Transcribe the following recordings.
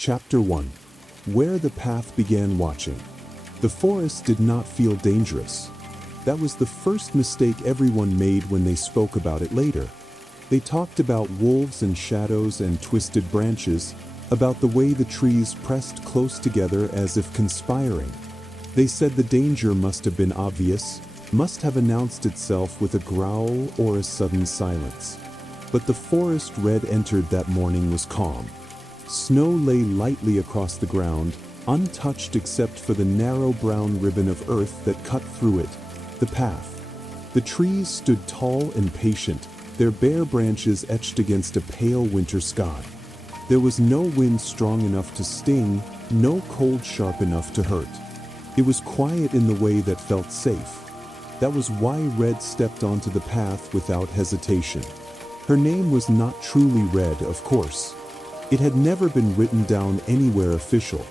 Chapter 1. Where the Path Began Watching. The forest did not feel dangerous. That was the first mistake everyone made when they spoke about it later. They talked about wolves and shadows and twisted branches, about the way the trees pressed close together as if conspiring. They said the danger must have been obvious, must have announced itself with a growl or a sudden silence. But the forest Red entered that morning was calm. Snow lay lightly across the ground, untouched except for the narrow brown ribbon of earth that cut through it, the path. The trees stood tall and patient, their bare branches etched against a pale winter sky. There was no wind strong enough to sting, no cold sharp enough to hurt. It was quiet in the way that felt safe. That was why Red stepped onto the path without hesitation. Her name was not truly Red, of course. It had never been written down anywhere official,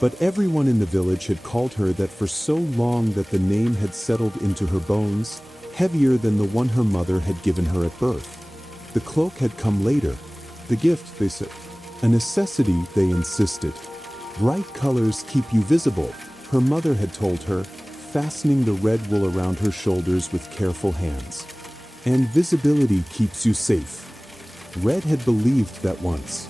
but everyone in the village had called her that for so long that the name had settled into her bones, heavier than the one her mother had given her at birth. The cloak had come later. The gift, they said. A necessity, they insisted. Bright colors keep you visible, her mother had told her, fastening the red wool around her shoulders with careful hands. And visibility keeps you safe. Red had believed that once.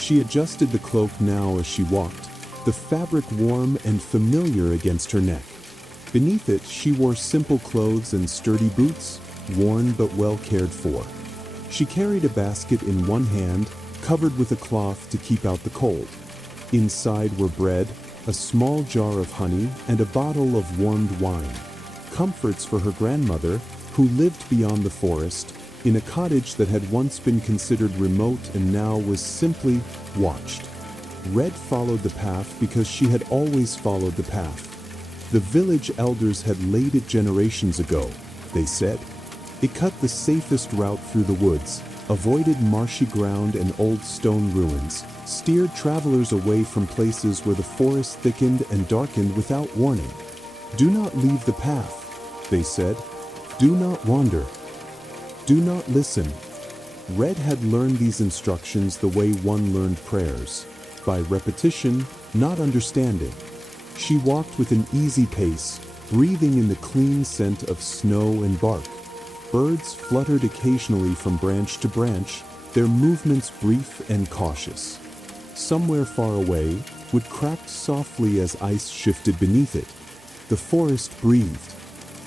She adjusted the cloak now as she walked, the fabric warm and familiar against her neck. Beneath it, she wore simple clothes and sturdy boots, worn but well cared for. She carried a basket in one hand, covered with a cloth to keep out the cold. Inside were bread, a small jar of honey, and a bottle of warmed wine. Comforts for her grandmother, who lived beyond the forest, in a cottage that had once been considered remote and now was simply watched. Red followed the path because she had always followed the path. The village elders had laid it generations ago, they said. It cut the safest route through the woods, avoided marshy ground and old stone ruins, steered travelers away from places where the forest thickened and darkened without warning. Do not leave the path, they said. Do not wander. Do not listen. Red had learned these instructions the way one learned prayers, by repetition, not understanding. She walked with an easy pace, breathing in the clean scent of snow and bark. Birds fluttered occasionally from branch to branch, their movements brief and cautious. Somewhere far away, wood cracked softly as ice shifted beneath it. The forest breathed,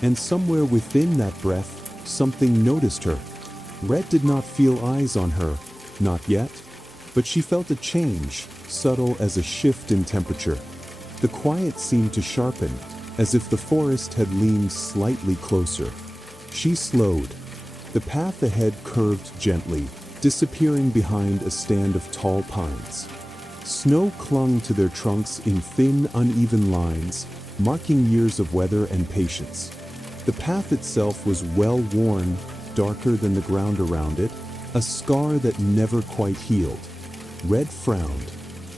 and somewhere within that breath, something noticed her. Red did not feel eyes on her, not yet, but she felt a change, subtle as a shift in temperature. The quiet seemed to sharpen, as if the forest had leaned slightly closer. She slowed. The path ahead curved gently, disappearing behind a stand of tall pines. Snow clung to their trunks in thin, uneven lines, marking years of weather and patience. The path itself was well-worn, darker than the ground around it, a scar that never quite healed. Red frowned.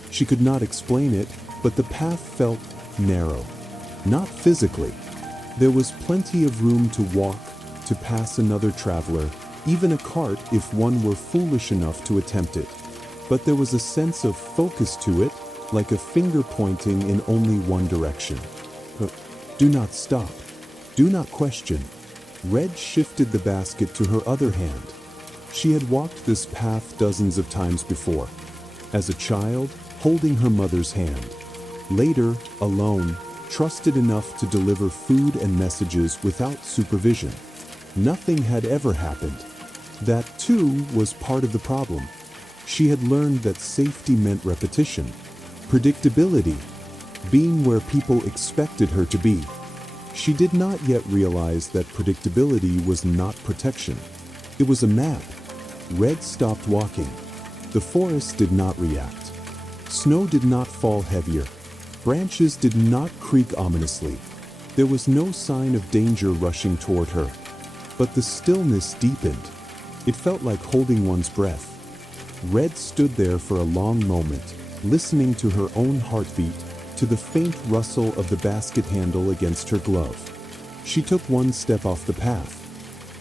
She could not explain it, but the path felt narrow. Not physically. There was plenty of room to walk, to pass another traveler, even a cart if one were foolish enough to attempt it. But there was a sense of focus to it, like a finger pointing in only one direction. Do not stop. Do not question. Red shifted the basket to her other hand. She had walked this path dozens of times before. As a child, holding her mother's hand. Later, alone, trusted enough to deliver food and messages without supervision. Nothing had ever happened. That, too, was part of the problem. She had learned that safety meant repetition, predictability, being where people expected her to be. She did not yet realize that predictability was not protection. It was a map. Red stopped walking. The forest did not react. Snow did not fall heavier. Branches did not creak ominously. There was no sign of danger rushing toward her. But the stillness deepened. It felt like holding one's breath. Red stood there for a long moment, listening to her own heartbeat, to the faint rustle of the basket handle against her glove. She took one step off the path.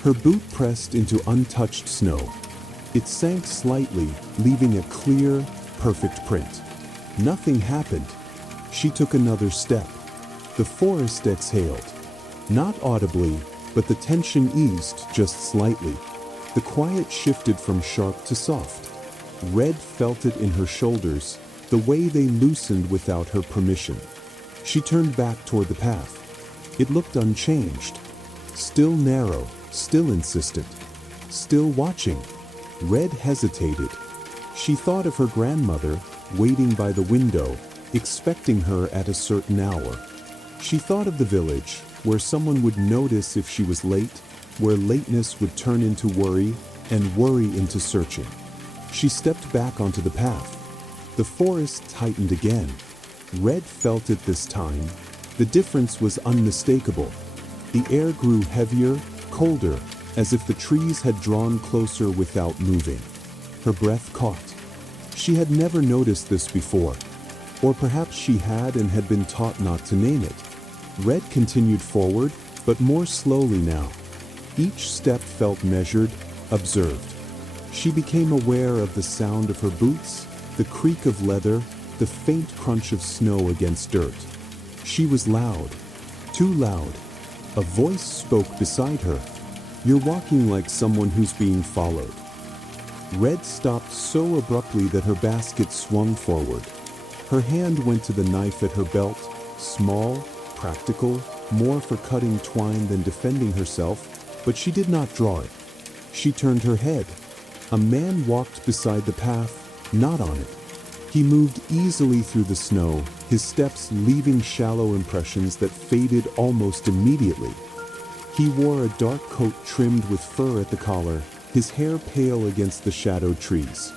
Her boot pressed into untouched snow. It sank slightly, leaving a clear, perfect print. Nothing happened. She took another step. The forest exhaled. Not audibly, but the tension eased just slightly. The quiet shifted from sharp to soft. Red felt it in her shoulders, the way they loosened without her permission. She turned back toward the path. It looked unchanged. Still narrow, still insistent, still watching. Red hesitated. She thought of her grandmother, waiting by the window, expecting her at a certain hour. She thought of the village, where someone would notice if she was late, where lateness would turn into worry, and worry into searching. She stepped back onto the path. The forest tightened again. Red felt it this time. The difference was unmistakable. The air grew heavier, colder, as if the trees had drawn closer without moving. Her breath caught. She had never noticed this before. Or perhaps she had and had been taught not to name it. Red continued forward, but more slowly now. Each step felt measured, observed. She became aware of the sound of her boots, the creak of leather, the faint crunch of snow against dirt. She was loud, too loud. A voice spoke beside her. "You're walking like someone who's being followed." Red stopped so abruptly that her basket swung forward. Her hand went to the knife at her belt, small, practical, more for cutting twine than defending herself, but she did not draw it. She turned her head. A man walked beside the path, not on it. He moved easily through the snow, his steps leaving shallow impressions that faded almost immediately. He wore a dark coat trimmed with fur at the collar, his hair pale against the shadowed trees.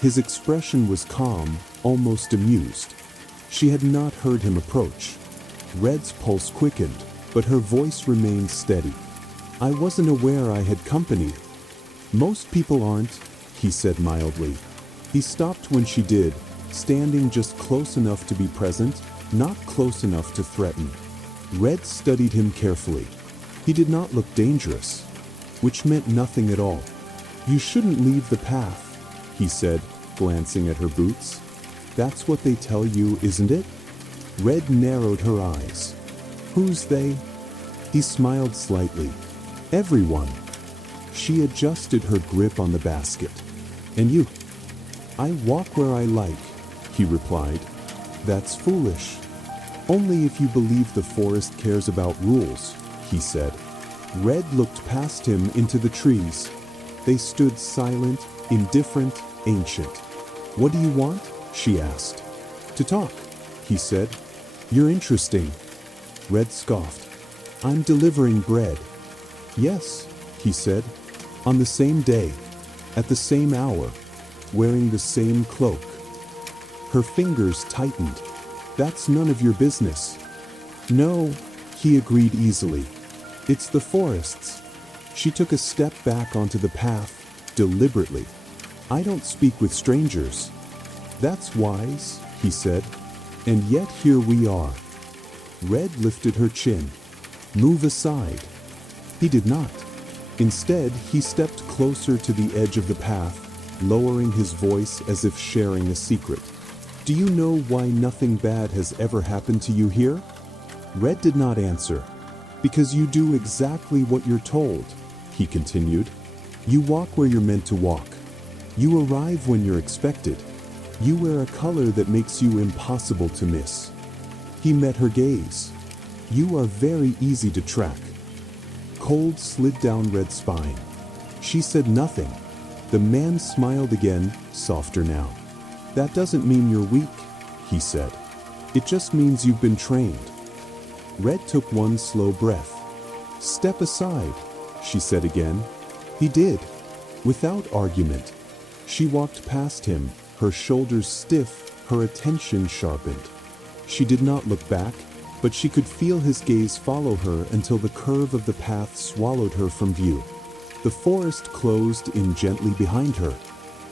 His expression was calm, almost amused. She had not heard him approach. Red's pulse quickened, but her voice remained steady. "I wasn't aware I had company." "Most people aren't," he said mildly. He stopped when she did, standing just close enough to be present, not close enough to threaten. Red studied him carefully. He did not look dangerous, which meant nothing at all. "You shouldn't leave the path," he said, glancing at her boots. "That's what they tell you, isn't it?" Red narrowed her eyes. "Who's they?" He smiled slightly. "Everyone." She adjusted her grip on the basket. "And you?" "I walk where I like," he replied. "That's foolish." "Only if you believe the forest cares about rules," he said. Red looked past him into the trees. They stood silent, indifferent, ancient. "What do you want?" she asked. "To talk," he said. "You're interesting." Red scoffed. "I'm delivering bread." "Yes," he said. "On the same day, at the same hour, wearing the same cloak." Her fingers tightened. "That's none of your business." "No," he agreed easily. "It's the forest's." She took a step back onto the path, deliberately. "I don't speak with strangers." "That's wise," he said. "And yet here we are." Red lifted her chin. "Move aside." He did not. Instead, he stepped closer to the edge of the path, lowering his voice as if sharing a secret. "Do you know why nothing bad has ever happened to you here?" Red did not answer. "Because you do exactly what you're told," he continued. "You walk where you're meant to walk. You arrive when you're expected. You wear a color that makes you impossible to miss." He met her gaze. "You are very easy to track." Cold slid down Red's spine. She said nothing. The man smiled again, softer now. "That doesn't mean you're weak," he said. "It just means you've been trained." Red took one slow breath. "Step aside," she said again. He did, without argument. She walked past him, her shoulders stiff, her attention sharpened. She did not look back, but she could feel his gaze follow her until the curve of the path swallowed her from view. The forest closed in gently behind her.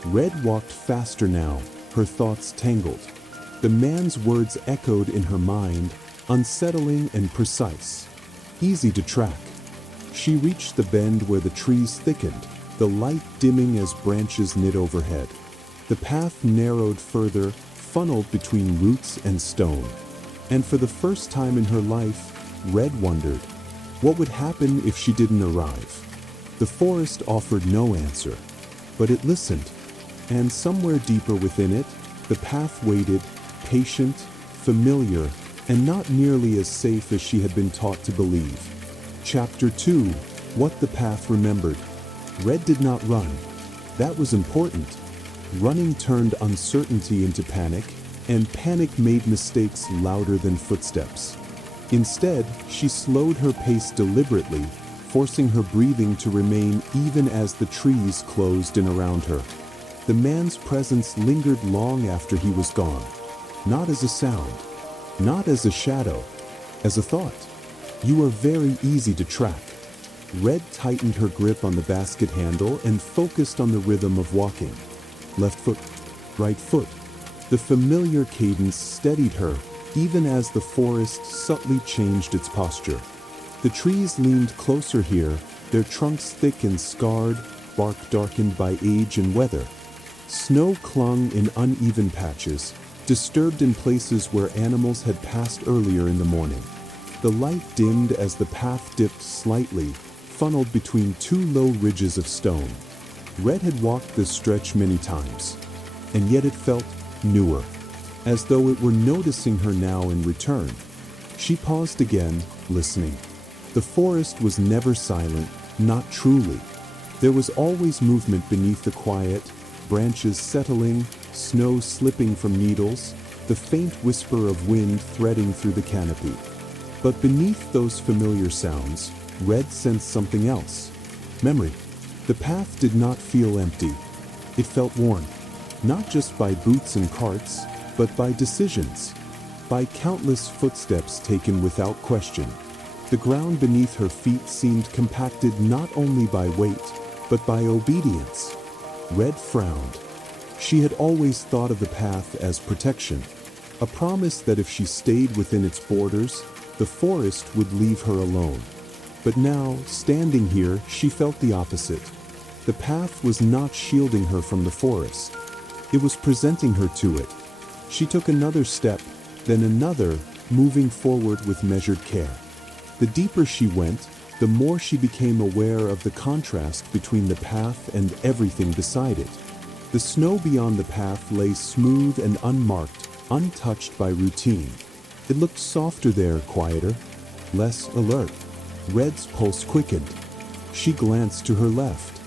Red walked faster now, her thoughts tangled. The man's words echoed in her mind, unsettling and precise. Easy to track. She reached the bend where the trees thickened, the light dimming as branches knit overhead. The path narrowed further, funneled between roots and stone. And for the first time in her life, Red wondered, what would happen if she didn't arrive? The forest offered no answer, but it listened, and somewhere deeper within it, the path waited, patient, familiar, and not nearly as safe as she had been taught to believe. Chapter 2: What the Path Remembered. Red did not run. That was important. Running turned uncertainty into panic, and panic made mistakes louder than footsteps. Instead, she slowed her pace deliberately, forcing her breathing to remain even as the trees closed in around her. The man's presence lingered long after he was gone, not as a sound, not as a shadow, as a thought. You are very easy to track. Red tightened her grip on the basket handle and focused on the rhythm of walking. Left foot, right foot. The familiar cadence steadied her, even as the forest subtly changed its posture. The trees leaned closer here, their trunks thick and scarred, bark darkened by age and weather. Snow clung in uneven patches, disturbed in places where animals had passed earlier in the morning. The light dimmed as the path dipped slightly, funneled between two low ridges of stone. Red had walked this stretch many times, and yet it felt newer, as though it were noticing her now in return. She paused again, listening. The forest was never silent, not truly. There was always movement beneath the quiet, branches settling, snow slipping from needles, the faint whisper of wind threading through the canopy. But beneath those familiar sounds, Red sensed something else. Memory. The path did not feel empty. It felt worn, not just by boots and carts, but by decisions, by countless footsteps taken without question. The ground beneath her feet seemed compacted not only by weight, but by obedience. Red frowned. She had always thought of the path as protection, a promise that if she stayed within its borders, the forest would leave her alone. But now, standing here, she felt the opposite. The path was not shielding her from the forest. It was presenting her to it. She took another step, then another, moving forward with measured care. The deeper she went, the more she became aware of the contrast between the path and everything beside it. The snow beyond the path lay smooth and unmarked, untouched by routine. It looked softer there, quieter, less alert. Red's pulse quickened. She glanced to her left.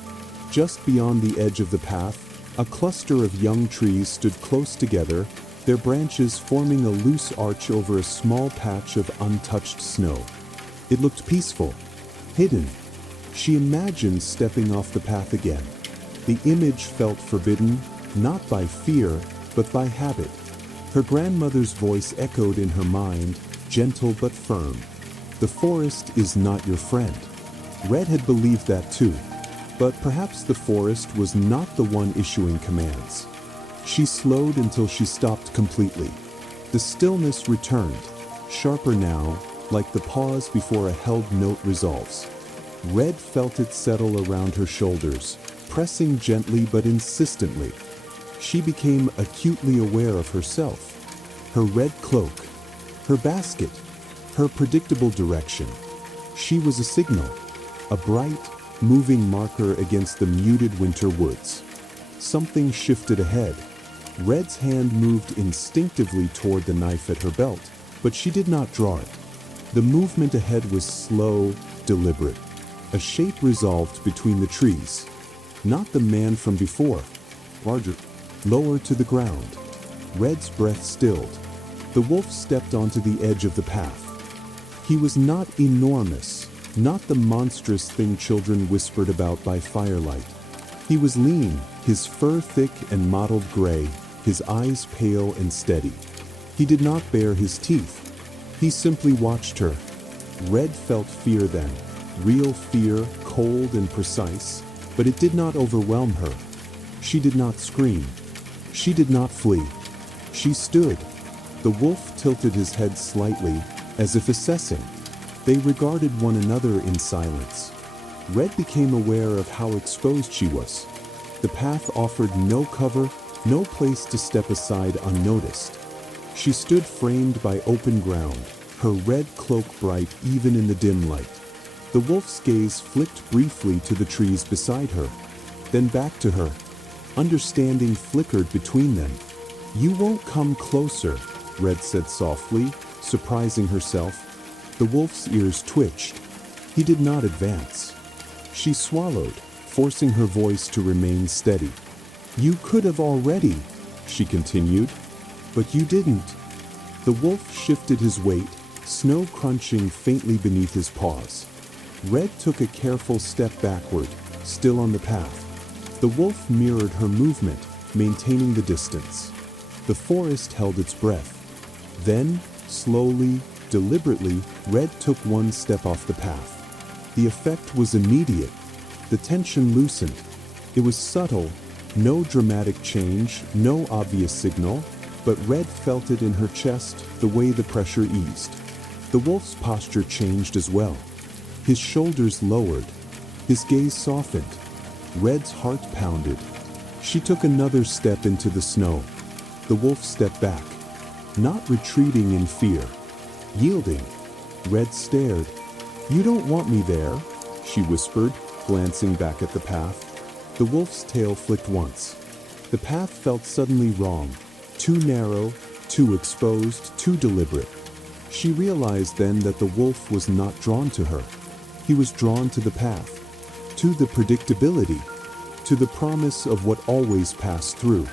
Just beyond the edge of the path, a cluster of young trees stood close together, their branches forming a loose arch over a small patch of untouched snow. It looked peaceful, hidden. She imagined stepping off the path again. The image felt forbidden, not by fear, but by habit. Her grandmother's voice echoed in her mind, gentle but firm. The forest is not your friend. Red had believed that too. But perhaps the forest was not the one issuing commands. She slowed until she stopped completely. The stillness returned, sharper now, like the pause before a held note resolves. Red felt it settle around her shoulders, pressing gently but insistently. She became acutely aware of herself. Her red cloak, her basket, her predictable direction. She was a signal, a bright, moving marker against the muted winter woods. Something shifted ahead. Red's hand moved instinctively toward the knife at her belt, but she did not draw it. The movement ahead was slow, deliberate. A shape resolved between the trees. Not the man from before. Larger, lower to the ground. Red's breath stilled. The wolf stepped onto the edge of the path. He was not enormous, not the monstrous thing children whispered about by firelight. He was lean, his fur thick and mottled gray, his eyes pale and steady. He did not bare his teeth. He simply watched her. Red felt fear then, real fear, cold and precise, but it did not overwhelm her. She did not scream. She did not flee. She stood. The wolf tilted his head slightly, as if assessing. They regarded one another in silence. Red became aware of how exposed she was. The path offered no cover, no place to step aside unnoticed. She stood framed by open ground, her red cloak bright even in the dim light. The wolf's gaze flicked briefly to the trees beside her, then back to her. Understanding flickered between them. "You won't come closer," Red said softly, surprising herself. The wolf's ears twitched. He did not advance. She swallowed, forcing her voice to remain steady. "You could have already," she continued, "but you didn't." The wolf shifted his weight, snow crunching faintly beneath his paws. Red took a careful step backward, still on the path. The wolf mirrored her movement, maintaining the distance. The forest held its breath. Then, slowly, deliberately, Red took one step off the path. The effect was immediate. The tension loosened. It was subtle, no dramatic change, no obvious signal, but Red felt it in her chest the way the pressure eased. The wolf's posture changed as well. His shoulders lowered. His gaze softened. Red's heart pounded. She took another step into the snow. The wolf stepped back, not retreating in fear, yielding. Red stared. "You don't want me there," she whispered, glancing back at the path. The wolf's tail flicked once. The path felt suddenly wrong, too narrow, too exposed, too deliberate. She realized then that the wolf was not drawn to her. He was drawn to the path, to the predictability, to the promise of what always passed through.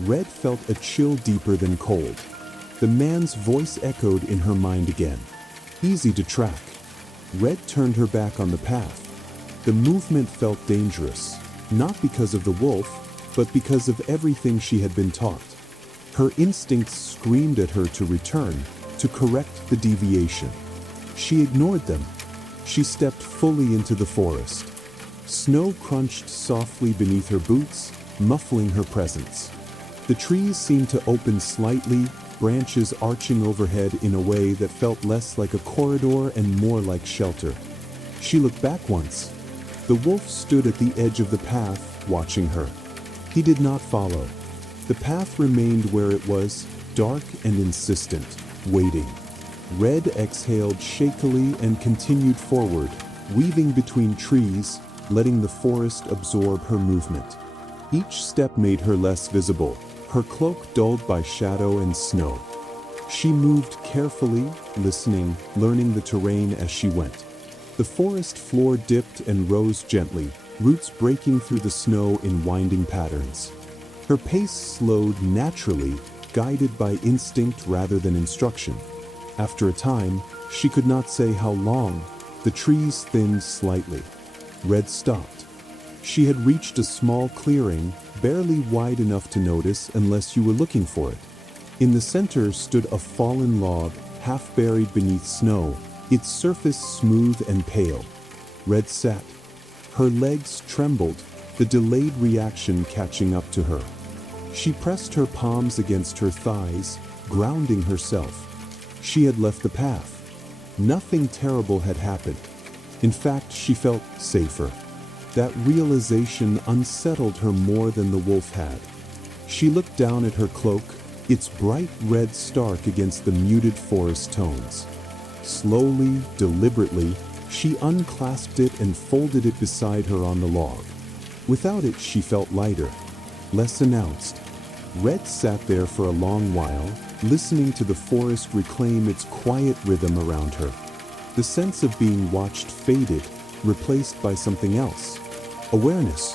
Red felt a chill deeper than cold. The man's voice echoed in her mind again. Easy to track. Red turned her back on the path. The movement felt dangerous, not because of the wolf, but because of everything she had been taught. Her instincts screamed at her to return, to correct the deviation. She ignored them. She stepped fully into the forest. Snow crunched softly beneath her boots, muffling her presence. The trees seemed to open slightly, branches arching overhead in a way that felt less like a corridor and more like shelter. She looked back once. The wolf stood at the edge of the path, watching her. He did not follow. The path remained where it was, dark and insistent, waiting. Red exhaled shakily and continued forward, weaving between trees, letting the forest absorb her movement. Each step made her less visible, her cloak dulled by shadow and snow. She moved carefully, listening, learning the terrain as she went. The forest floor dipped and rose gently, roots breaking through the snow in winding patterns. Her pace slowed naturally, guided by instinct rather than instruction. After a time, she could not say how long, the trees thinned slightly. Red stopped. She had reached a small clearing, barely wide enough to notice unless you were looking for it. In the center stood a fallen log, half buried beneath snow, its surface smooth and pale. Red sat. Her legs trembled, the delayed reaction catching up to her. She pressed her palms against her thighs, grounding herself. She had left the path. Nothing terrible had happened. In fact, she felt safer. That realization unsettled her more than the wolf had. She looked down at her cloak, its bright red stark against the muted forest tones. Slowly, deliberately, she unclasped it and folded it beside her on the log. Without it, she felt lighter, less announced. Red sat there for a long while, listening to the forest reclaim its quiet rhythm around her. The sense of being watched faded, replaced by something else. Awareness.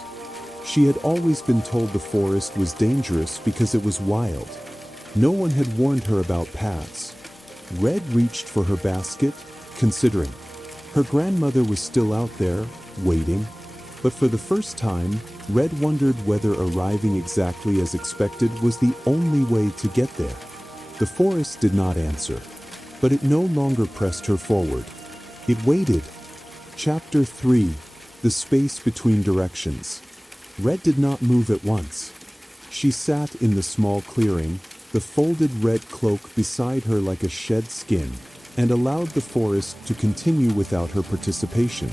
She had always been told the forest was dangerous because it was wild. No one had warned her about paths. Red reached for her basket, considering. Her grandmother was still out there, waiting. But for the first time, Red wondered whether arriving exactly as expected was the only way to get there. The forest did not answer, but it no longer pressed her forward. It waited. Chapter 3. The Space Between Directions. Red did not move at once. She sat in the small clearing, the folded red cloak beside her like a shed skin, and allowed the forest to continue without her participation.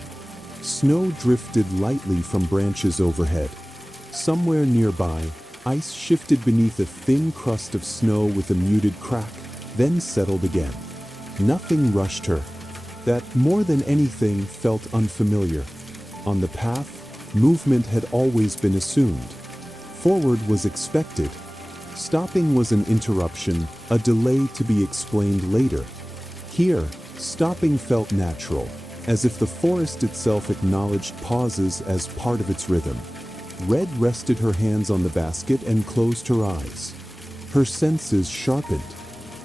Snow drifted lightly from branches overhead. Somewhere nearby, Ice shifted beneath a thin crust of snow with a muted crack, then settled again. Nothing rushed her. That, more than anything, felt unfamiliar. On the path, movement had always been assumed. Forward was expected. Stopping was an interruption, a delay to be explained later. Here, stopping felt natural, as if the forest itself acknowledged pauses as part of its rhythm. Red rested her hands on the basket and closed her eyes. Her senses sharpened.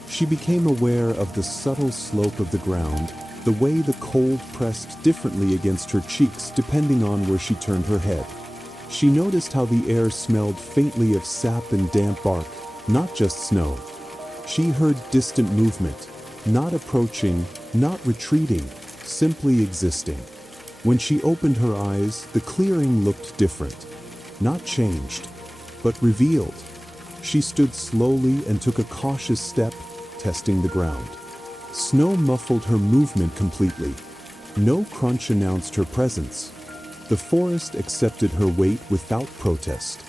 She became aware of the subtle slope of the ground, the way the cold pressed differently against her cheeks depending on where she turned her head. She noticed how the air smelled faintly of sap and damp bark, not just snow. She heard distant movement, not approaching, not retreating, simply existing. When she opened her eyes, the clearing looked different. Not changed, but revealed. She stood slowly and took a cautious step, testing the ground. Snow muffled her movement completely. No crunch announced her presence. The forest accepted her weight without protest.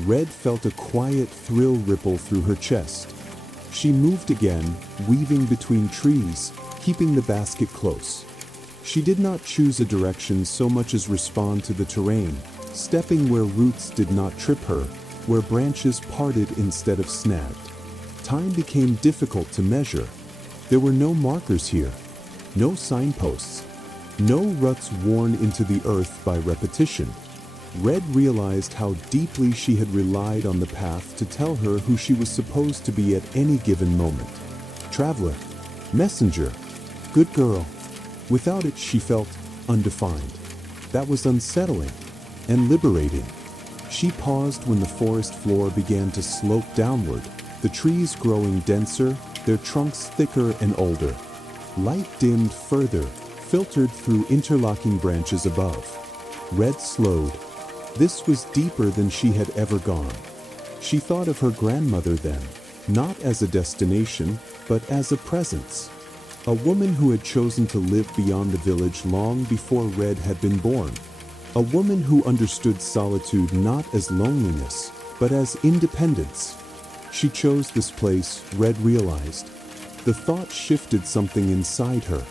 Red felt a quiet thrill ripple through her chest. She moved again, weaving between trees, keeping the basket close. She did not choose a direction so much as respond to the terrain, stepping where roots did not trip her, where branches parted instead of snagged. Time became difficult to measure. There were no markers here, no signposts, no ruts worn into the earth by repetition. Red realized how deeply she had relied on the path to tell her who she was supposed to be at any given moment. Traveler, messenger, good girl. Without it, she felt undefined. That was unsettling and liberating. She paused when the forest floor began to slope downward, the trees growing denser, their trunks thicker and older. Light dimmed further, filtered through interlocking branches above. Red slowed. This was deeper than she had ever gone. She thought of her grandmother then, not as a destination, but as a presence. A woman who had chosen to live beyond the village long before Red had been born. A woman who understood solitude not as loneliness, but as independence. She chose this place, Red realized. The thought shifted something inside her.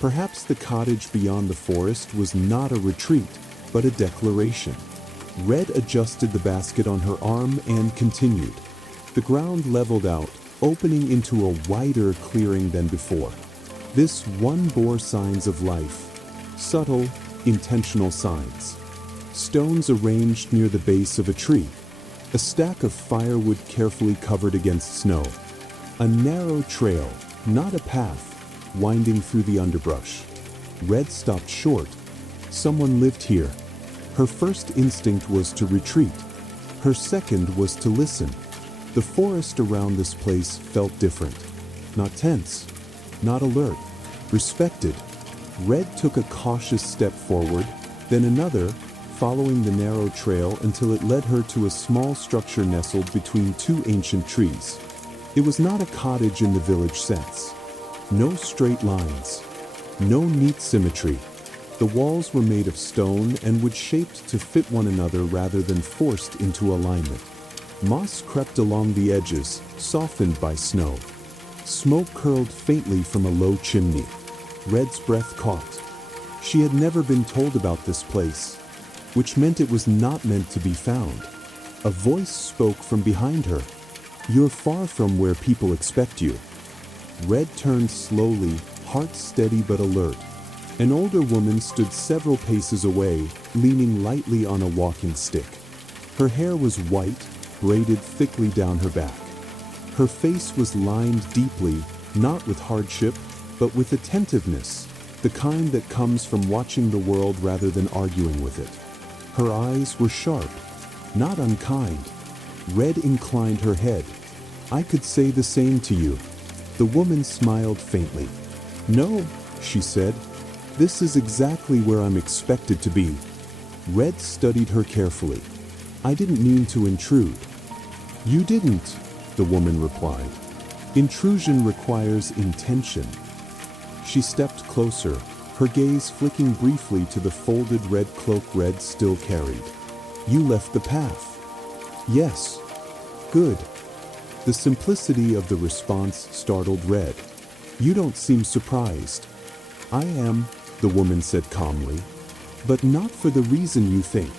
Perhaps the cottage beyond the forest was not a retreat, but a declaration. Red adjusted the basket on her arm and continued. The ground leveled out, opening into a wider clearing than before. This one bore signs of life. Subtle, intentional signs. Stones arranged near the base of a tree. A stack of firewood carefully covered against snow. A narrow trail, not a path, winding through the underbrush. Red stopped short. Someone lived here. Her first instinct was to retreat. Her second was to listen. The forest around this place felt different. Not tense, not alert, respected. Red took a cautious step forward, then another, following the narrow trail until it led her to a small structure nestled between two ancient trees. It was not a cottage in the village sense. No straight lines, no neat symmetry. The walls were made of stone and would shaped to fit one another rather than forced into alignment. Moss crept along the edges, softened by snow. Smoke curled faintly from a low chimney. Red's breath caught. She had never been told about this place, which meant it was not meant to be found. A voice spoke from behind her. "You're far from where people expect you." Red turned slowly, heart steady but alert. An older woman stood several paces away, leaning lightly on a walking stick. Her hair was white, braided thickly down her back. Her face was lined deeply, not with hardship, but with attentiveness, the kind that comes from watching the world rather than arguing with it. Her eyes were sharp, not unkind. Red inclined her head. "I could say the same to you." The woman smiled faintly. "No," she said. "This is exactly where I'm expected to be." Red studied her carefully. "I didn't mean to intrude." "You didn't," the woman replied. "Intrusion requires intention." She stepped closer, her gaze flicking briefly to the folded red cloak Red still carried. "You left the path." Yes. Good. The simplicity of the response startled Red. You don't seem surprised. I am, the woman said calmly, but not for the reason you think.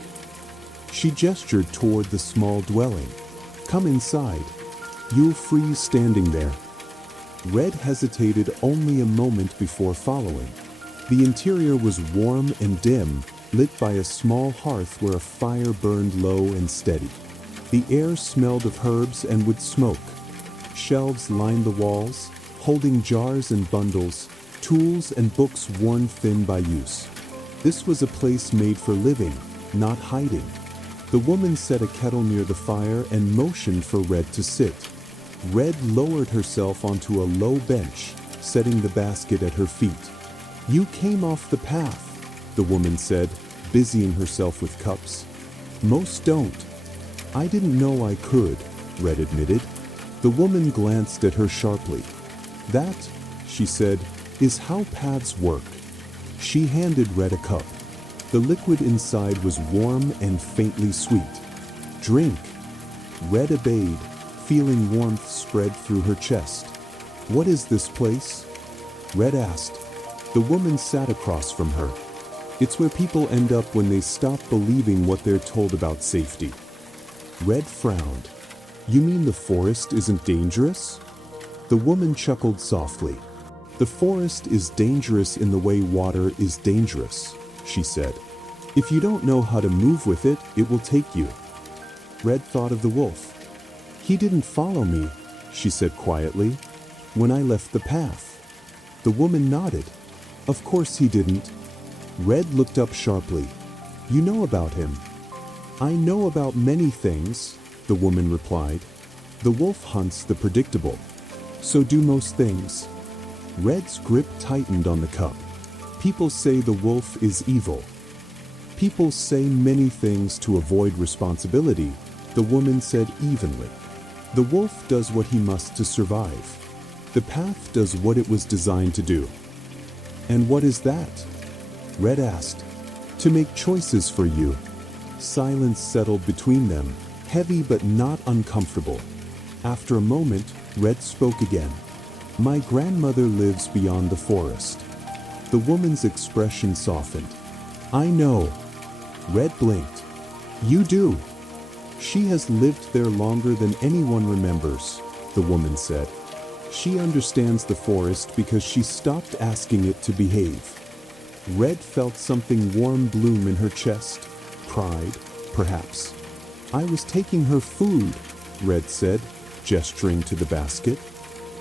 She gestured toward the small dwelling. Come inside. You'll freeze standing there. Red hesitated only a moment before following. The interior was warm and dim, lit by a small hearth where a fire burned low and steady. The air smelled of herbs and wood smoke. Shelves lined the walls, holding jars and bundles, tools and books worn thin by use. This was a place made for living, not hiding. The woman set a kettle near the fire and motioned for Red to sit. Red lowered herself onto a low bench, setting the basket at her feet. You came off the path, the woman said, busying herself with cups. Most don't. I didn't know I could, Red admitted. The woman glanced at her sharply. That, she said, is how paths work. She handed Red a cup. The liquid inside was warm and faintly sweet. Drink. Red obeyed, feeling warmth spread through her chest. What is this place? Red asked. The woman sat across from her. It's where people end up when they stop believing what they're told about safety. Red frowned. You mean the forest isn't dangerous? The woman chuckled softly. The forest is dangerous in the way water is dangerous, she said. If you don't know how to move with it, it will take you. Red thought of the wolf. He didn't follow me, she said quietly, when I left the path. The woman nodded. Of course he didn't. Red looked up sharply. You know about him. I know about many things, the woman replied. The wolf hunts the predictable. So do most things. Red's grip tightened on the cup. People say the wolf is evil. People say many things to avoid responsibility, the woman said evenly. The wolf does what he must to survive. The path does what it was designed to do. And what is that? Red asked. To make choices for you. Silence settled between them, heavy but not uncomfortable. After a moment, Red spoke again. My grandmother lives beyond the forest. The woman's expression softened. I know. Red blinked. You do. She has lived there longer than anyone remembers, the woman said. She understands the forest because she stopped asking it to behave. Red felt something warm bloom in her chest. Pride, perhaps. I was taking her food, Red said, gesturing to the basket.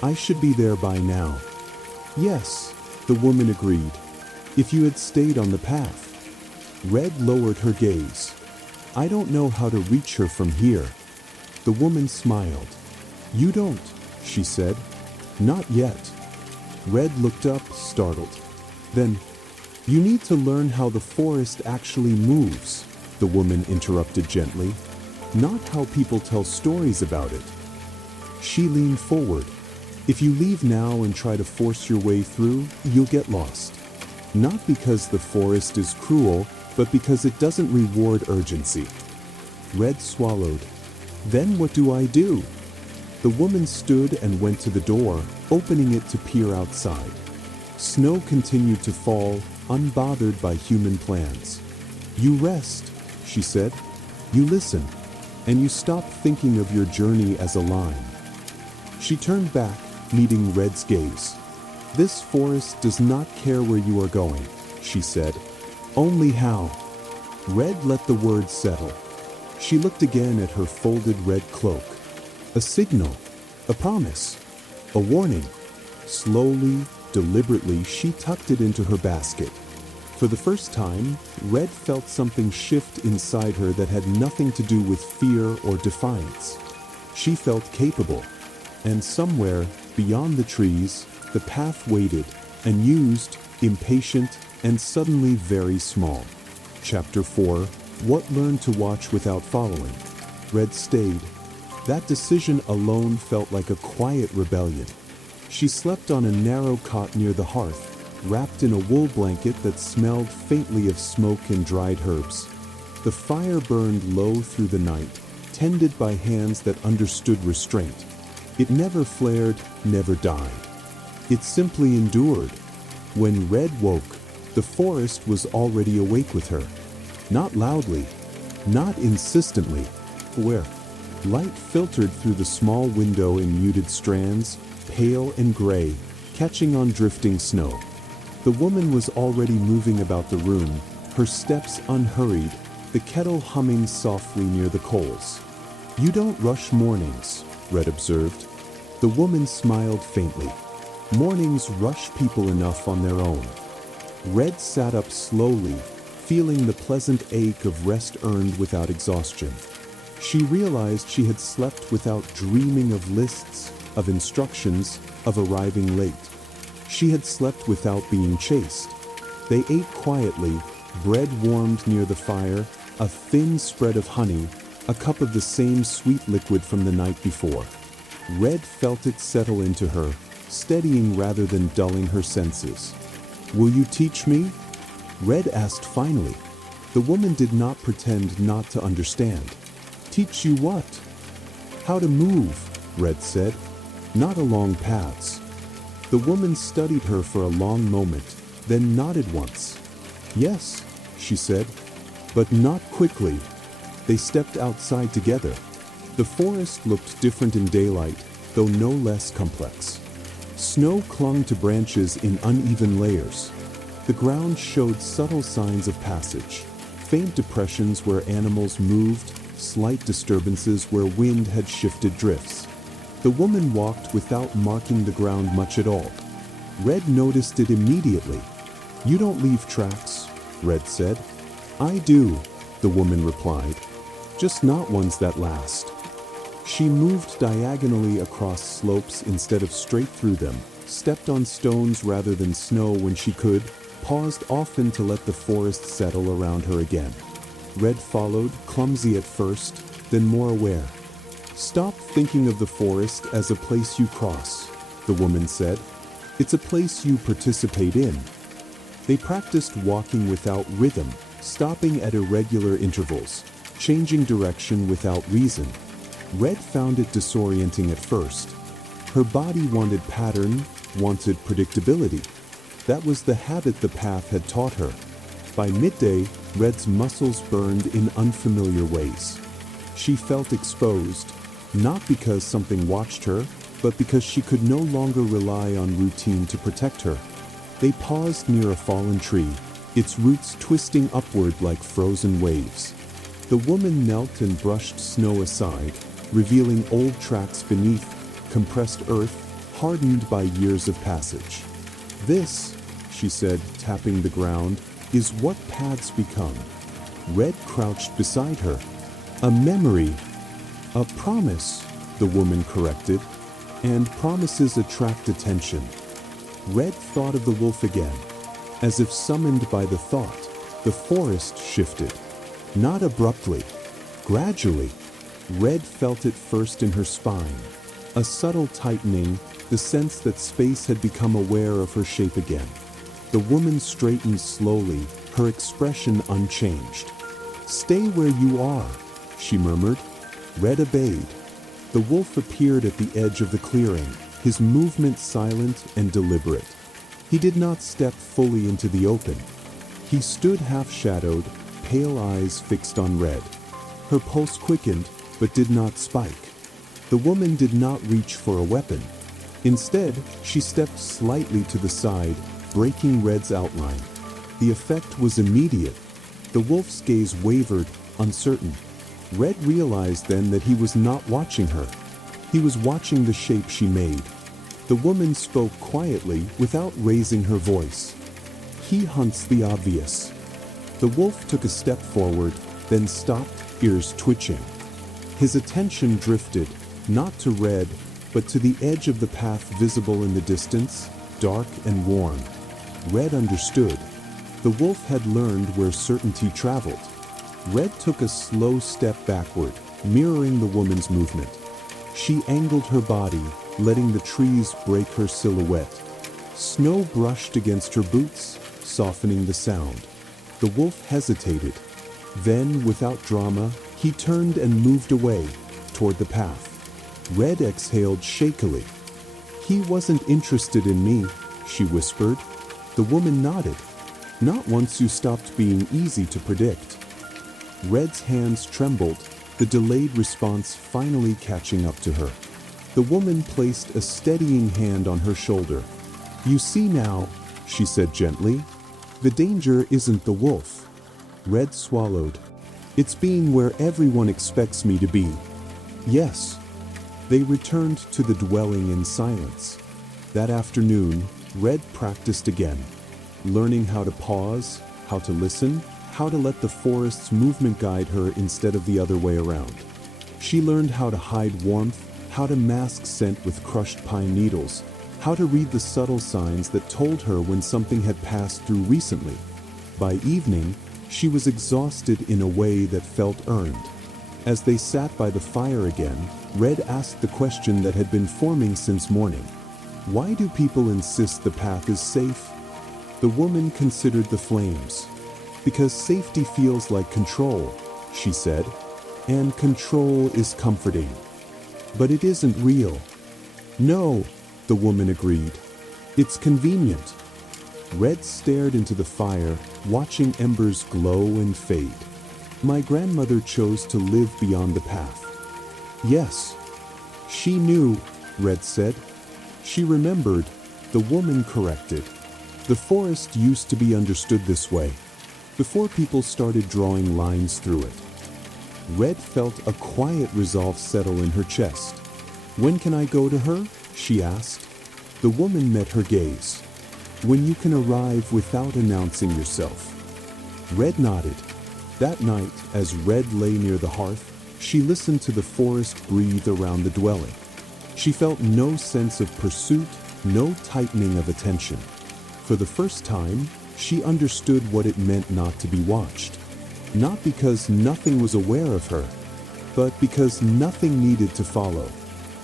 I should be there by now. Yes, the woman agreed. If you had stayed on the path. Red lowered her gaze. I don't know how to reach her from here. The woman smiled. You don't, she said. Not yet. Red looked up, startled. Then, you need to learn how the forest actually moves, the woman interrupted gently. Not how people tell stories about it. She leaned forward. If you leave now and try to force your way through, you'll get lost. Not because the forest is cruel, but because it doesn't reward urgency. Red swallowed. Then what do I do? The woman stood and went to the door, opening it to peer outside. Snow continued to fall, unbothered by human plans. You rest, she said. You listen, and you stop thinking of your journey as a line. She turned back, meeting Red's gaze. This forest does not care where you are going, she said. Only how. Red let the words settle. She looked again at her folded red cloak. A signal, a promise, a warning. Slowly, deliberately, she tucked it into her basket. For the first time, Red felt something shift inside her that had nothing to do with fear or defiance. She felt capable. And somewhere, beyond the trees, the path waited, unused, impatient, and suddenly very small. Chapter 4. What learned to watch without following. Red stayed. That decision alone felt like a quiet rebellion. She slept on a narrow cot near the hearth, wrapped in a wool blanket that smelled faintly of smoke and dried herbs. The fire burned low through the night, tended by hands that understood restraint. It never flared, never died. It simply endured. When Red woke, the forest was already awake with her. Not loudly, not insistently, where light filtered through the small window in muted strands, pale and gray, catching on drifting snow. The woman was already moving about the room, her steps unhurried, the kettle humming softly near the coals. "You don't rush mornings," Red observed. The woman smiled faintly. "Mornings rush people enough on their own." Red sat up slowly, feeling the pleasant ache of rest earned without exhaustion. She realized she had slept without dreaming of lists, of instructions, of arriving late. She had slept without being chased. They ate quietly, bread warmed near the fire, a thin spread of honey, a cup of the same sweet liquid from the night before. Red felt it settle into her, steadying rather than dulling her senses. "Will you teach me?" Red asked finally. The woman did not pretend not to understand. "Teach you what?" "How to move," Red said. "Not along paths." The woman studied her for a long moment, then nodded once. "Yes," she said, "but not quickly." They stepped outside together. The forest looked different in daylight, though no less complex. Snow clung to branches in uneven layers. The ground showed subtle signs of passage, faint depressions where animals moved, slight disturbances where wind had shifted drifts. The woman walked without marking the ground much at all. Red noticed it immediately. "You don't leave tracks," Red said. "I do," the woman replied, "just not ones that last." She moved diagonally across slopes instead of straight through them, stepped on stones rather than snow when she could, paused often to let the forest settle around her again. Red followed, clumsy at first, then more aware. "Stop thinking of the forest as a place you cross," the woman said. "It's a place you participate in." They practiced walking without rhythm, stopping at irregular intervals, changing direction without reason. Red found it disorienting at first. Her body wanted pattern, wanted predictability. That was the habit the path had taught her. By midday, Red's muscles burned in unfamiliar ways. She felt exposed, not because something watched her, but because she could no longer rely on routine to protect her. They paused near a fallen tree, its roots twisting upward like frozen waves. The woman knelt and brushed snow aside, revealing old tracks beneath, compressed earth, hardened by years of passage. "This," she said, tapping the ground, "is what paths become." Red crouched beside her. "A memory, a promise," the woman corrected, "and promises attract attention." Red thought of the wolf again. As if summoned by the thought, the forest shifted. Not abruptly, gradually. Red felt it first in her spine. A subtle tightening, the sense that space had become aware of her shape again. The woman straightened slowly, her expression unchanged. "Stay where you are," she murmured. Red obeyed. The wolf appeared at the edge of the clearing, his movement silent and deliberate. He did not step fully into the open. He stood half-shadowed, pale eyes fixed on Red. Her pulse quickened, but did not spike. The woman did not reach for a weapon. Instead, she stepped slightly to the side, breaking Red's outline. The effect was immediate. The wolf's gaze wavered, uncertain. Red realized then that he was not watching her. He was watching the shape she made. The woman spoke quietly, without raising her voice. "He hunts the obvious." The wolf took a step forward, then stopped, ears twitching. His attention drifted, not to Red, but to the edge of the path visible in the distance, dark and warm. Red understood. The wolf had learned where certainty traveled. Red took a slow step backward, mirroring the woman's movement. She angled her body, letting the trees break her silhouette. Snow brushed against her boots, softening the sound. The wolf hesitated. Then, without drama, He turned and moved away, toward the path. Red exhaled shakily. "He wasn't interested in me," she whispered. The woman nodded. "Not once you stopped being easy to predict." Red's hands trembled, the delayed response finally catching up to her. The woman placed a steadying hand on her shoulder. "You see now," she said gently, "the danger isn't the wolf." Red swallowed. "It's being where everyone expects me to be." "Yes." They returned to the dwelling in silence. That afternoon, Red practiced again, learning how to pause, how to listen, how to let the forest's movement guide her instead of the other way around. She learned how to hide warmth, how to mask scent with crushed pine needles, how to read the subtle signs that told her when something had passed through recently. By evening, she was exhausted in a way that felt earned. As they sat by the fire again, Red asked the question that had been forming since morning. "Why do people insist the path is safe?" The woman considered the flames. "Because safety feels like control," she said, "and control is comforting. But it isn't real." "No," the woman agreed. "It's convenient." Red stared into the fire, watching embers glow and fade. "My grandmother chose to live beyond the path." "Yes." "She knew," Red said. "She remembered," the woman corrected. "The forest used to be understood this way, before people started drawing lines through it." Red felt a quiet resolve settle in her chest. "When can I go to her?" she asked. The woman met her gaze. "When you can arrive without announcing yourself." Red nodded. That night, as Red lay near the hearth, she listened to the forest breathe around the dwelling. She felt no sense of pursuit, no tightening of attention. For the first time, she understood what it meant not to be watched. Not because nothing was aware of her, but because nothing needed to follow.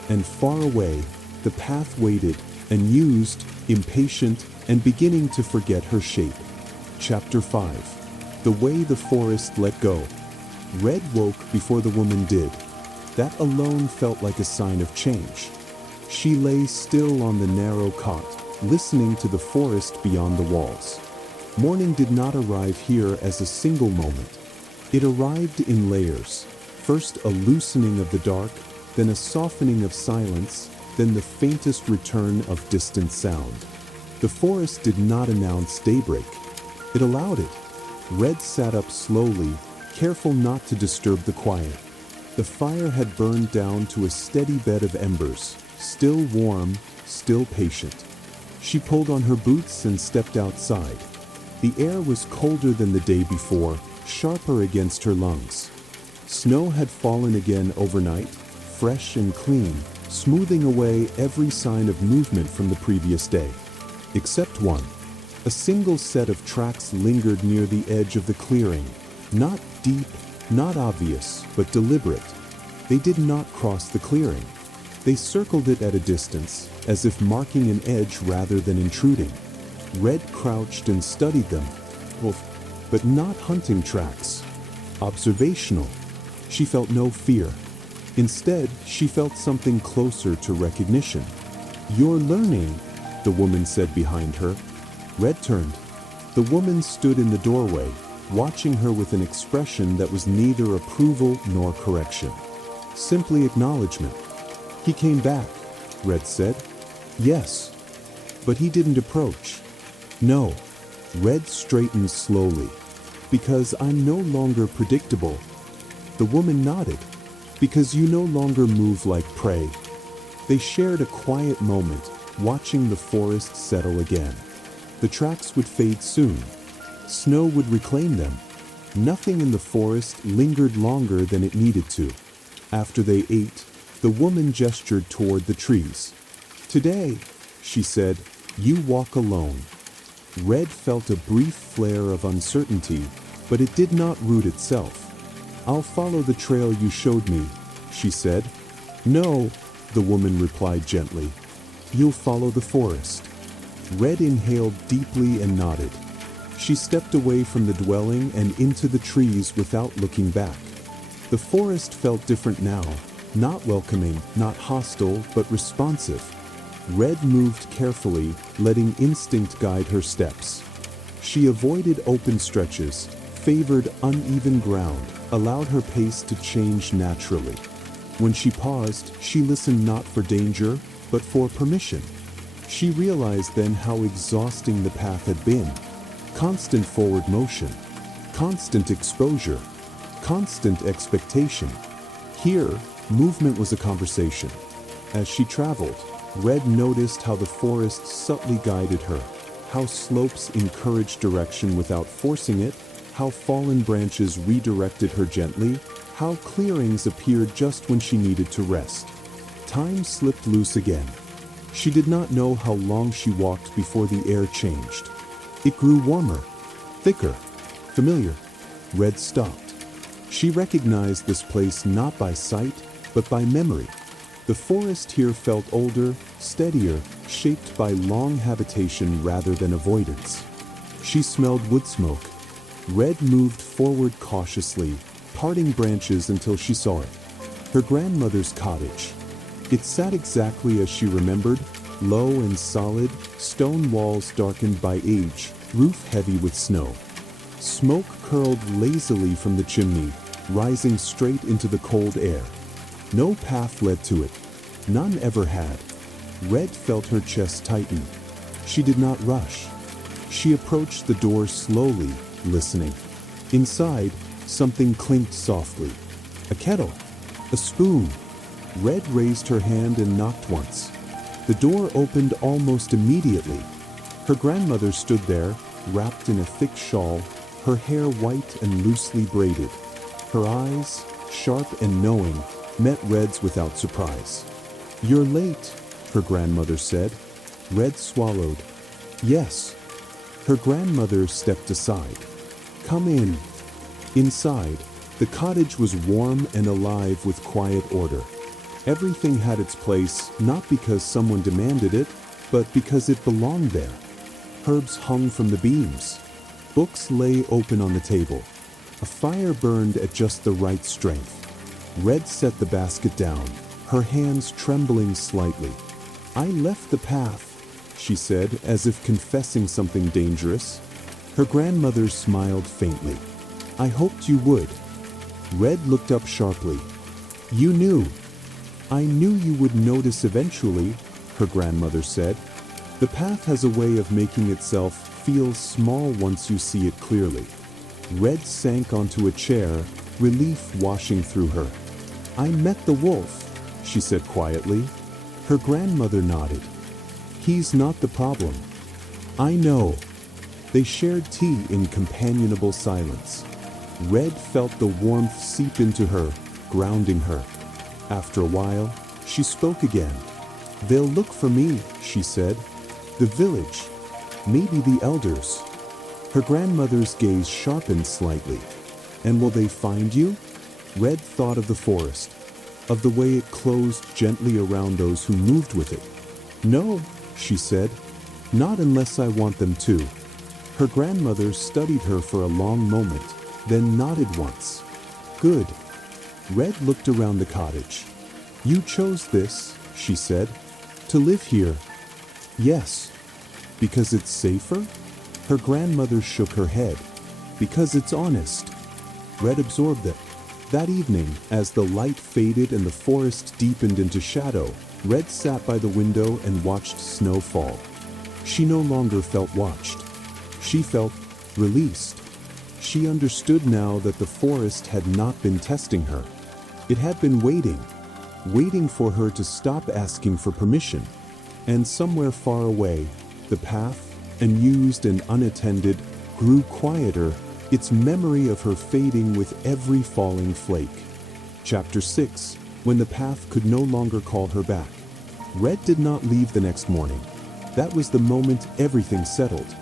And far away, the path waited, unused, impatient, and beginning to forget her shape. Chapter 5. The Way the Forest Let Go. Red woke before the woman did. That alone felt like a sign of change. She lay still on the narrow cot, listening to the forest beyond the walls. Morning did not arrive here as a single moment. It arrived in layers. First a loosening of the dark, then a softening of silence, then the faintest return of distant sound. The forest did not announce daybreak. It allowed it. Red sat up slowly, careful not to disturb the quiet. The fire had burned down to a steady bed of embers, still warm, still patient. She pulled on her boots and stepped outside. The air was colder than the day before, sharper against her lungs. Snow had fallen again overnight, fresh and clean, smoothing away every sign of movement from the previous day. Except one. A single set of tracks lingered near the edge of the clearing. Not deep, not obvious, but deliberate. They did not cross the clearing. They circled it at a distance, as if marking an edge rather than intruding. Red crouched and studied them, but not hunting tracks. Observational. She felt no fear. Instead, she felt something closer to recognition. "You're learning," the woman said behind her. Red turned. The woman stood in the doorway, watching her with an expression that was neither approval nor correction. Simply acknowledgement. "He came back," Red said. "Yes." But he didn't approach. "No." Red straightened slowly. "Because I'm no longer predictable." The woman nodded. "Because you no longer move like prey." They shared a quiet moment, watching the forest settle again. The tracks would fade soon. Snow would reclaim them. Nothing in the forest lingered longer than it needed to. After they ate, the woman gestured toward the trees. "Today," she said, "you walk alone." Red felt a brief flare of uncertainty, but it did not root itself. "I'll follow the trail you showed me," she said. "No," the woman replied gently. "You'll follow the forest." Red inhaled deeply and nodded. She stepped away from the dwelling and into the trees without looking back. The forest felt different now, not welcoming, not hostile, but responsive. Red moved carefully, letting instinct guide her steps. She avoided open stretches, favored uneven ground, allowed her pace to change naturally. When she paused, she listened not for danger, but for permission. She realized then how exhausting the path had been. Constant forward motion, constant exposure, constant expectation. Here, movement was a conversation. As she traveled, Red noticed how the forest subtly guided her, how slopes encouraged direction without forcing it, how fallen branches redirected her gently, how clearings appeared just when she needed to rest. Time slipped loose again. She did not know how long she walked before the air changed. It grew warmer, thicker, familiar. Red stopped. She recognized this place not by sight, but by memory. The forest here felt older, steadier, shaped by long habitation rather than avoidance. She smelled wood smoke. Red moved forward cautiously, parting branches until she saw it. Her grandmother's cottage. It sat exactly as she remembered, low and solid, stone walls darkened by age, roof heavy with snow. Smoke curled lazily from the chimney, rising straight into the cold air. No path led to it. None ever had. Red felt her chest tighten. She did not rush. She approached the door slowly, listening. Inside, something clinked softly. A kettle. A spoon. Red raised her hand and knocked once. The door opened almost immediately. Her grandmother stood there, wrapped in a thick shawl, her hair white and loosely braided. Her eyes, sharp and knowing, met Red's without surprise. "You're late," her grandmother said. Red swallowed. "Yes." Her grandmother stepped aside. "Come in." Inside, the cottage was warm and alive with quiet order. Everything had its place, not because someone demanded it, but because it belonged there. Herbs hung from the beams. Books lay open on the table. A fire burned at just the right strength. Red set the basket down, her hands trembling slightly. "I left the path," she said, as if confessing something dangerous. Her grandmother smiled faintly. "I hoped you would." Red looked up sharply. "You knew." "I knew you would notice eventually," her grandmother said. "The path has a way of making itself feel small once you see it clearly." Red sank onto a chair, relief washing through her. "I met the wolf," she said quietly. Her grandmother nodded. "He's not the problem." "I know." They shared tea in companionable silence. Red felt the warmth seep into her, grounding her. After a while, she spoke again. "They'll look for me," she said. "The village. Maybe the elders." Her grandmother's gaze sharpened slightly. "And will they find you?" Red thought of the forest, of the way it closed gently around those who moved with it. "No," she said. "Not unless I want them to." Her grandmother studied her for a long moment, then nodded once. "Good." Red looked around the cottage. "You chose this," she said. "To live here." "Yes." "Because it's safer?" Her grandmother shook her head. "Because it's honest." Red absorbed that. That evening, as the light faded and the forest deepened into shadow, Red sat by the window and watched snow fall. She no longer felt watched. She felt released. She understood now that the forest had not been testing her. It had been waiting for her to stop asking for permission. And somewhere far away, the path, unused and unattended, grew quieter, its memory of her fading with every falling flake. Chapter 6. When the path could no longer call her back. Red did not leave the next morning. That was the moment everything settled.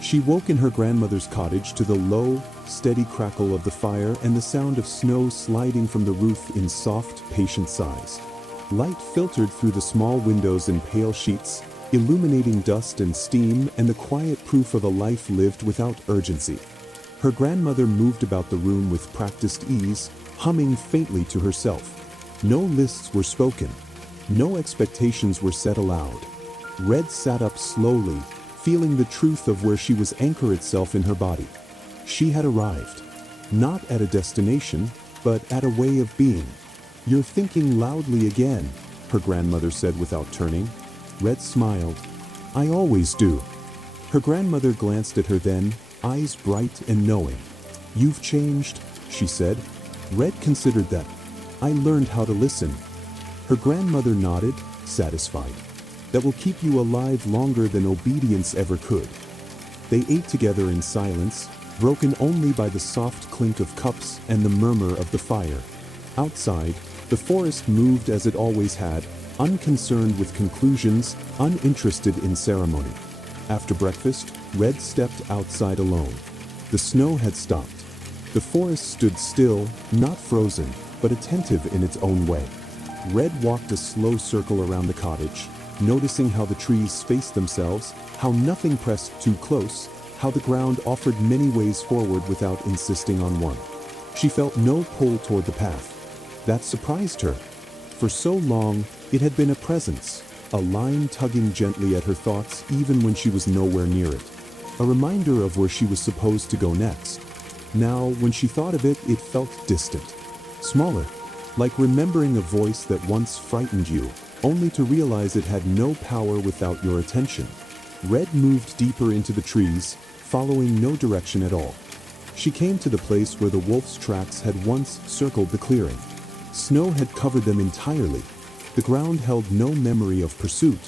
She woke in her grandmother's cottage to the low, steady crackle of the fire and the sound of snow sliding from the roof in soft, patient sighs. Light filtered through the small windows in pale sheets, illuminating dust and steam and the quiet proof of a life lived without urgency. Her grandmother moved about the room with practiced ease, humming faintly to herself. No lists were spoken. No expectations were said aloud. Red sat up slowly, feeling the truth of where she was anchored itself in her body. She had arrived. Not at a destination, but at a way of being. "You're thinking loudly again," her grandmother said without turning. Red smiled. "I always do." Her grandmother glanced at her then, eyes bright and knowing. "You've changed," she said. Red considered that. "I learned how to listen." Her grandmother nodded, satisfied. "That will keep you alive longer than obedience ever could." They ate together in silence, broken only by the soft clink of cups and the murmur of the fire. Outside, the forest moved as it always had, unconcerned with conclusions, uninterested in ceremony. After breakfast, Red stepped outside alone. The snow had stopped. The forest stood still, not frozen, but attentive in its own way. Red walked a slow circle around the cottage, noticing how the trees faced themselves, how nothing pressed too close, how the ground offered many ways forward without insisting on one. She felt no pull toward the path. That surprised her. For so long, it had been a presence, a line tugging gently at her thoughts even when she was nowhere near it. A reminder of where she was supposed to go next. Now, when she thought of it, it felt distant. Smaller, like remembering a voice that once frightened you, only to realize it had no power without your attention. Red moved deeper into the trees, following no direction at all. She came to the place where the wolf's tracks had once circled the clearing. Snow had covered them entirely. The ground held no memory of pursuit.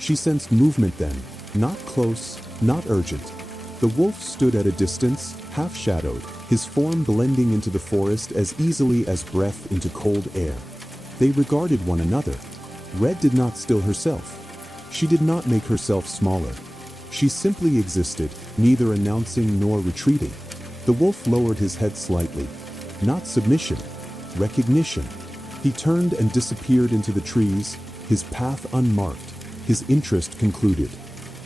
She sensed movement then, not close, not urgent. The wolf stood at a distance, half-shadowed, his form blending into the forest as easily as breath into cold air. They regarded one another. Red did not still herself. She did not make herself smaller. She simply existed, neither announcing nor retreating. The wolf lowered his head slightly. Not submission, recognition. He turned and disappeared into the trees, his path unmarked, his interest concluded.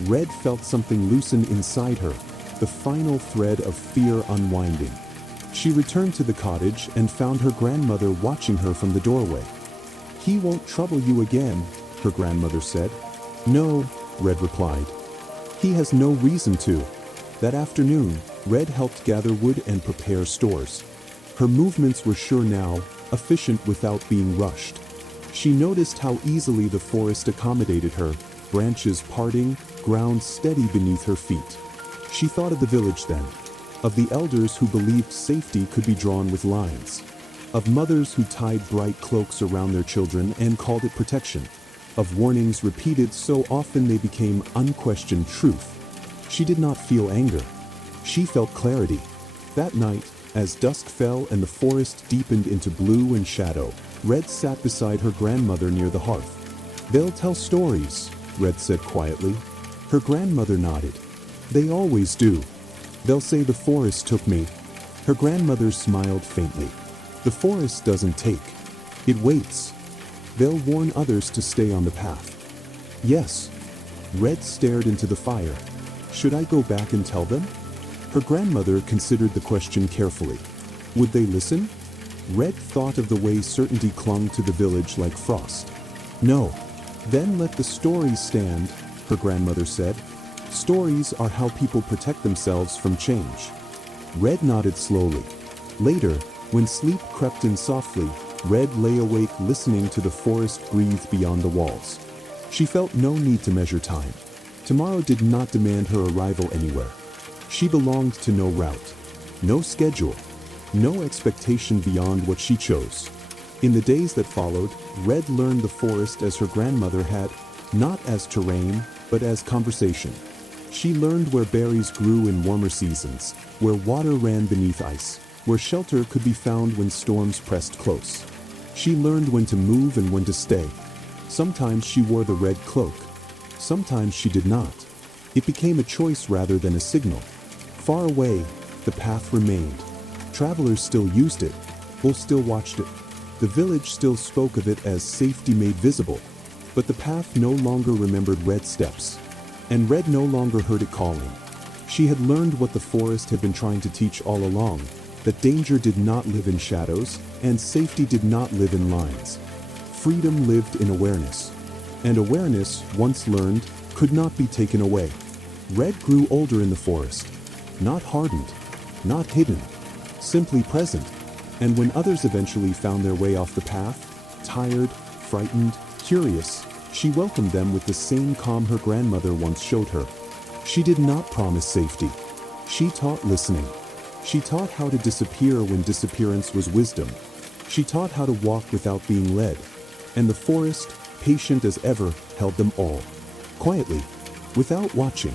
Red felt something loosen inside her, the final thread of fear unwinding. She returned to the cottage and found her grandmother watching her from the doorway. "He won't trouble you again," her grandmother said. "No," Red replied. "He has no reason to." That afternoon, Red helped gather wood and prepare stores. Her movements were sure now, efficient without being rushed. She noticed how easily the forest accommodated her, branches parting, ground steady beneath her feet. She thought of the village then, of the elders who believed safety could be drawn with lines, of mothers who tied bright cloaks around their children and called it protection, of warnings repeated so often they became unquestioned truth. She did not feel anger. She felt clarity. That night, as dusk fell and the forest deepened into blue and shadow, Red sat beside her grandmother near the hearth. "They'll tell stories," Red said quietly. Her grandmother nodded. "They always do. They'll say the forest took me." Her grandmother smiled faintly. "The forest doesn't take. It waits. They'll warn others to stay on the path." "Yes." Red stared into the fire. "Should I go back and tell them?" Her grandmother considered the question carefully. Would they listen? Red thought of the way certainty clung to the village like frost. "No." "Then let the stories stand," her grandmother said. "Stories are how people protect themselves from change." Red nodded slowly. Later, when sleep crept in softly, Red lay awake listening to the forest breathe beyond the walls. She felt no need to measure time. Tomorrow did not demand her arrival anywhere. She belonged to no route, no schedule, no expectation beyond what she chose. In the days that followed, Red learned the forest as her grandmother had, not as terrain, but as conversation. She learned where berries grew in warmer seasons, where water ran beneath ice, where shelter could be found when storms pressed close. She learned when to move and when to stay. Sometimes she wore the red cloak. Sometimes she did not. It became a choice rather than a signal. Far away, the path remained. Travelers still used it, wolves still watched it. The village still spoke of it as safety made visible. But the path no longer remembered Red's steps. And Red no longer heard it calling. She had learned what the forest had been trying to teach all along, that danger did not live in shadows, and safety did not live in lines. Freedom lived in awareness. And awareness, once learned, could not be taken away. Red grew older in the forest, not hardened, not hidden, simply present. And when others eventually found their way off the path, tired, frightened, curious, she welcomed them with the same calm her grandmother once showed her. She did not promise safety. She taught listening. She taught how to disappear when disappearance was wisdom. She taught how to walk without being led. And the forest, patient as ever, held them all, quietly, without watching.